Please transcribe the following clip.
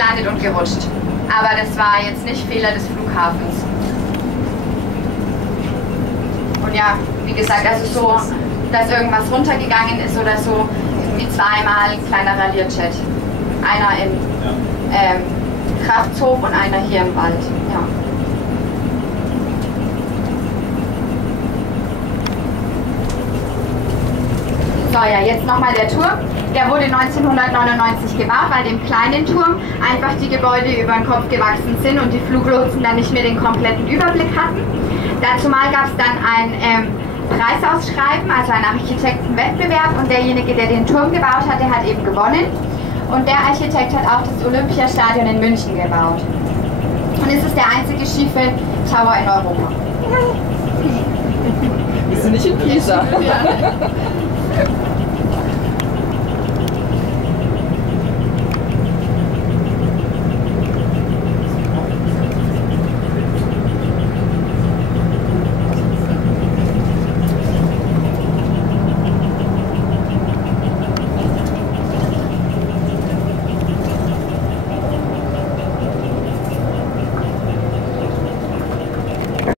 gelandet und gerutscht. Aber das war jetzt nicht Fehler des Flughafens. Und ja, wie gesagt, also so, dass irgendwas runtergegangen ist oder so, irgendwie zweimal ein kleinerer Learjet. Einer im Kraftshof und einer hier im Wald. Ja. So, ja, jetzt nochmal der Turm. Der wurde 1999 gebaut, weil dem kleinen Turm einfach die Gebäude über den Kopf gewachsen sind und die Fluglotsen dann nicht mehr den kompletten Überblick hatten. Dazu mal gab es dann ein Preisausschreiben, also einen Architektenwettbewerb, und derjenige, der den Turm gebaut hat, der hat eben gewonnen. Und der Architekt hat auch das Olympiastadion in München gebaut. Und es ist der einzige schiefe Tower in Europa. Bist du nicht in Pisa? Ja.